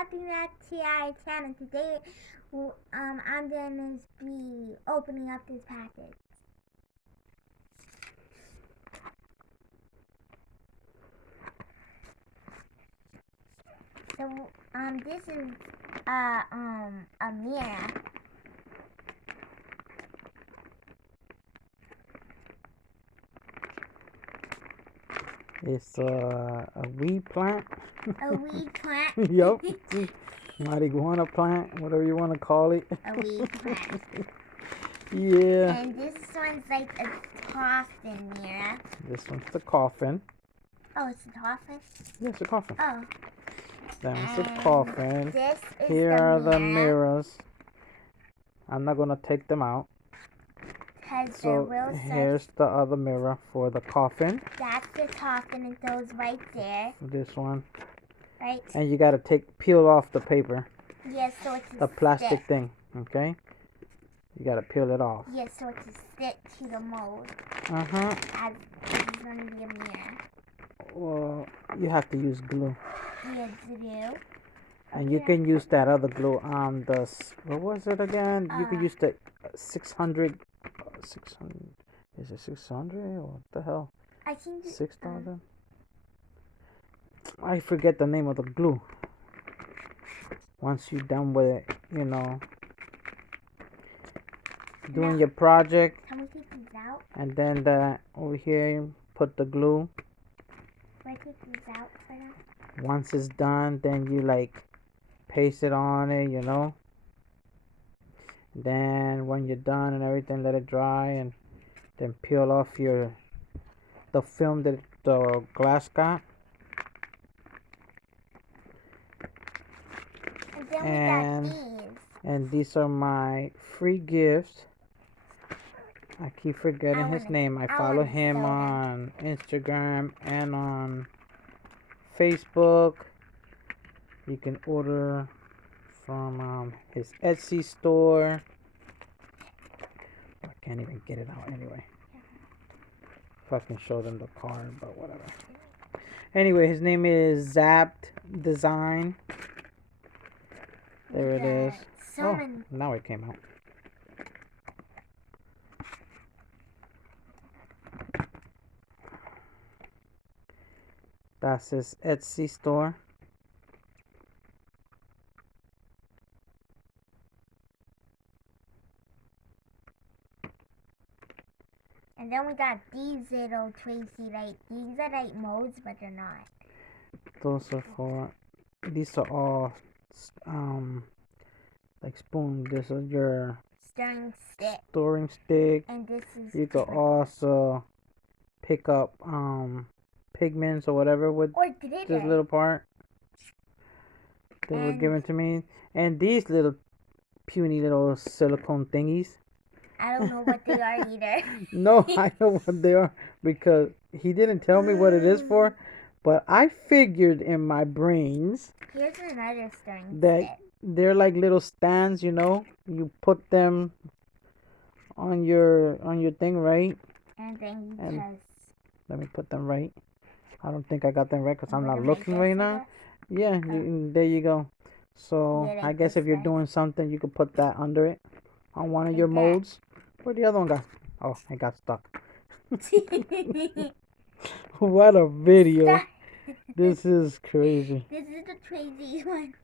welcome back to our channel. Today, I'm gonna be opening up this package. So, this is a mirror. It's a weed plant. A weed plant. Yup. Marijuana plant, whatever you want to call it. A weed plant. Yeah. And this one's like a coffin mirror. This one's the coffin. Oh, it's a coffin? Yeah, it's a coffin. Oh. That's the coffin. This is Here the are the mirror. mirrors. I'm not going to take them out. So here's the other mirror for the coffin. That's the coffin. It goes right there. This one. Right. And you got to peel off the paper. Yes, so it's the plastic thing. Okay. You got to peel it off. Yes, so it's a stick to the mold. Uh-huh. As it's going to be a mirror. Well, you have to use glue. Yes, glue. And you can use that other glue. What was it again? You can use the 600. Is it 600? What the hell? I think 6,000. I forget the name of the glue. Once you're done with it, you know, doing your project. Can we take these out? And then over here, put the glue. Can I take these out for now? Once it's done, then you like paste it on it, you know. Then when you're done and everything, let it dry and then peel off the film that the glass got. And then we got these. And these are my free gifts. I keep forgetting his name. I follow him on Instagram and on Facebook. You can order from his Etsy store. I can't even get it out anyway. If I can show them the card, but whatever. Anyway, his name is Zapped Design. There it is. Now it came out. That's his Etsy store. And then we got these little Tracy these are like molds, but they're not. These are all like spoon. This is your storing stick. And this is you can also pick up pigments or whatever with this little part. They were given to me. And these little puny little silicone thingies. I don't know what they are either. No, I know what they are because he didn't tell me what it is for. But I figured in my brains here's another stirring that stick. They're like little stands, you know. You put them on your thing, right? And then you just... Let me put them right. I don't think I got them right because I'm not looking right now. Yeah, there you go. So yeah, I guess if you're doing something, you could put that under it on one of your molds. Where the other one got? Oh, it got stuck. What a video. This is crazy. This is the crazy one.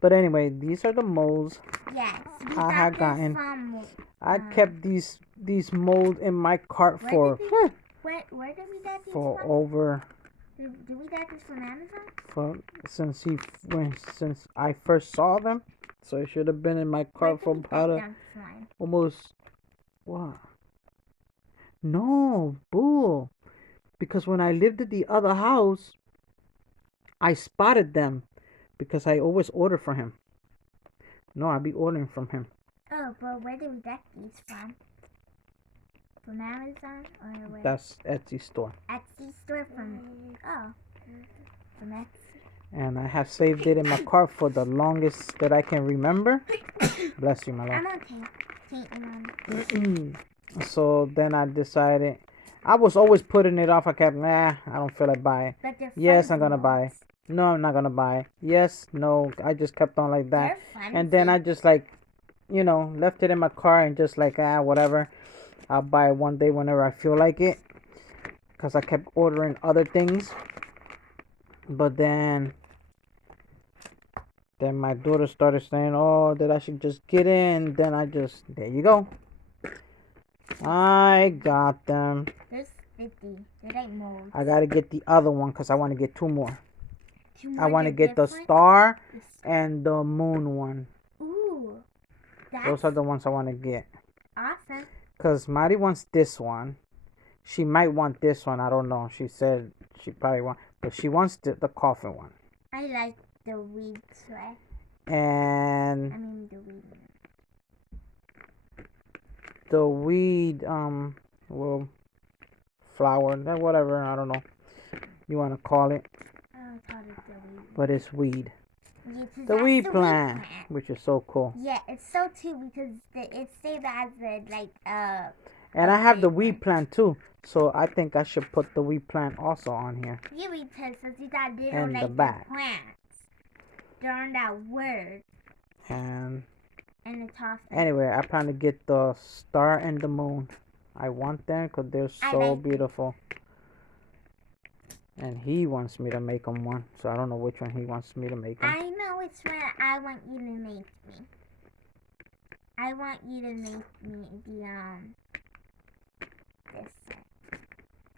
But anyway, these are the molds. Yes, I had gotten. I kept these molds in my cart where did we get these for from? over. Did we get this from Amazon? Since I first saw them, so it should have been in my cart for about almost what? No, bull. Because when I lived at the other house, I spotted them because I always order from him. No, I be ordering from him. Oh, but where did we get these from? From Amazon or where? That's Etsy store. Etsy store from Etsy. And I have saved it in my cart for the longest that I can remember. Bless you, my love. I'm okay. So then I decided I was always putting it off. I kept, I don't feel like buying. But they're Yes, I'm flimsy gonna buy. ones. No, I'm not gonna buy. Yes, no. I just kept on like that. They're flimsy. And then I just like, left it in my car and just like, whatever. I'll buy it one day whenever I feel like it. Because I kept ordering other things. But then my daughter started saying, oh, that I should just get in. Then there you go. I got them. There's 50. There ain't molds. I gotta get the other one because I want to get two more. I want to They're get the different? star and the moon one. Ooh. That's Those are the ones I want to get. awesome. Because Mari wants this one. She might want this one. I don't know. She said she probably wants. But she wants the coffin one. I like the weed sweat. And I mean the weed. the weed, well, flower, whatever. I don't know. You want to call it. Oh, I thought it's the weed. But it's weed. Yeah, The weed plant, which is so cool. Yeah, it's so too because it's saved as And I have the weed plant too. So I think I should put the weed plant also on here. Yeah, weed plants, so you got they And don't the like back. the plants. They're on that word. And And the toss. anyway, I plan to get the star and the moon. I want them because they're so beautiful. And he wants me to make him one. So I don't know which one he wants me to make him. I know which one I want you to make me. I want you to make me this one.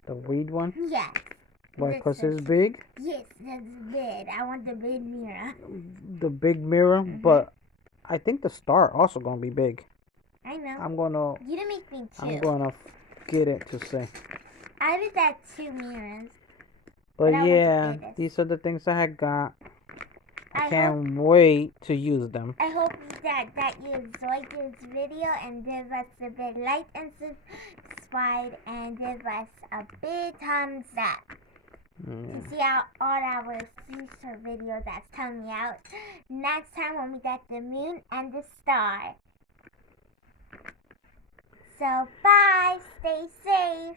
The weed one? Yes. Why, This because one. it's big? Yes, that's big. I want the big mirror. The big mirror? But I think the star also going to be big. I know. I'm going to... You didn't make me 2. I'm going to get it to see. I did that 2 mirrors. But I want to yeah, do this. these are the things I got. I I can't wait to use them. I hope that you enjoyed this video and give us a big like and subscribe and give us a big thumbs up to see out all our future videos that's coming out next time when we get the moon and the star. So bye, stay safe.